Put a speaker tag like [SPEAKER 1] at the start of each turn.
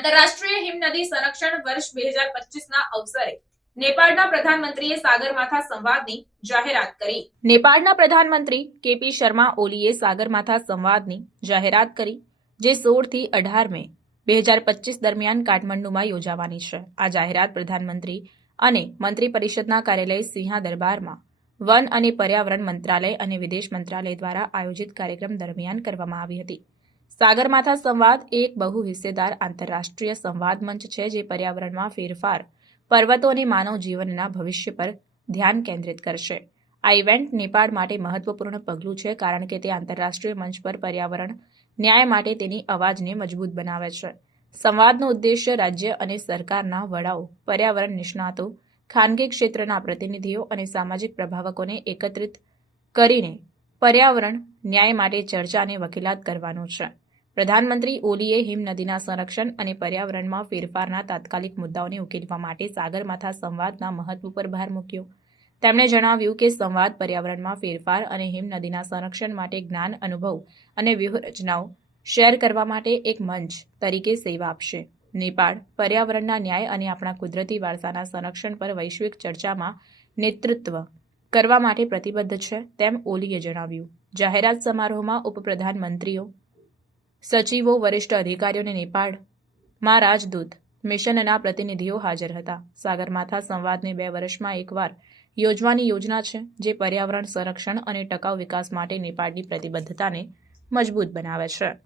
[SPEAKER 1] આંતરરાષ્ટ્રીય હિમનદી સંરક્ષણ વર્ષ બે હજાર પચીસના અવસરે નેપાળના પ્રધાનમંત્રીએ સાગરમાથા સંવાદની જાહેરાત કરી. નેપાળના પ્રધાનમંત્રી કેપી શર્મા ઓલીએ સાગરમાથા સંવાદની જાહેરાત કરી, જે સોળથી અઢાર મે બે હજાર પચીસ દરમિયાન કાઠમંડુમાં યોજાવાની છે. આ જાહેરાત પ્રધાનમંત્રી અને મંત્રી પરિષદના કાર્યાલય સિંહા દરબારમાં વન અને પર્યાવરણ મંત્રાલય અને વિદેશ મંત્રાલય દ્વારા આયોજિત કાર્યક્રમ દરમિયાન કરવામાં આવી હતી. સાગરમાથા સંવાદ એક બહુ હિસ્સેદાર આંતરરાષ્ટ્રીય સંવાદ મંચ છે જે પર્યાવરણમાં ફેરફાર, પર્વતો અને માનવ જીવનના ભવિષ્ય પર ધ્યાન કેન્દ્રિત કરશે. આ ઇવેન્ટ નેપાળ માટે મહત્વપૂર્ણ પગલું છે કારણ કે તે આંતરરાષ્ટ્રીય મંચ પર પર્યાવરણ, ન્યાય માટે તેની અવાજને મજબૂત બનાવે છે. સંવાદનો ઉદ્દેશ્ય રાજ્ય અને સરકારના વડાઓ, પર્યાવરણ નિષ્ણાતો, ખાનગી ક્ષેત્રના પ્રતિનિધિઓ અને સામાજિક પ્રભાવકોને એકત્રિત કરીને પર્યાવરણ, ન્યાય માટે ચર્ચા અને વકીલાત કરવાનો છે. પ્રધાનમંત્રી ઓલીએ હિમનદીના સંરક્ષણ અને પર્યાવરણમાં ફેરફારના તાત્કાલિક મુદ્દાઓને ઉકેલવા માટે સાગરમાથા સંવાદના મહત્વ પર ભાર મૂક્યો. તેમણે જણાવ્યું કે સંવાદ પર્યાવરણમાં ફેરફાર અને હિમનદીના સંરક્ષણ માટે જ્ઞાન, અનુભવ અને વ્યૂહરચનાઓ શેર કરવા માટે એક મંચ તરીકે સેવા આપશે. નેપાળ પર્યાવરણના ન્યાય અને આપણા કુદરતી વારસાના સંરક્ષણ પર વૈશ્વિક ચર્ચામાં નેતૃત્વ કરવા માટે પ્રતિબદ્ધ છે તેમ ઓલીએ જણાવ્યું. જાહેરાત સમારોહમાં ઉપપ્રધાનમંત્રીઓ સચિવો, વરિષ્ઠ અધિકારીઓ અને નેપાળમાં રાજદૂત, મિશનના પ્રતિનિધિઓ હાજર હતા. સાગરમાથા સંવાદને બે વર્ષમાં એકવાર યોજવાની યોજના છે, જે પર્યાવરણ સંરક્ષણ અને ટકાઉ વિકાસ માટે નેપાળની પ્રતિબદ્ધતાને મજબૂત બનાવે છે.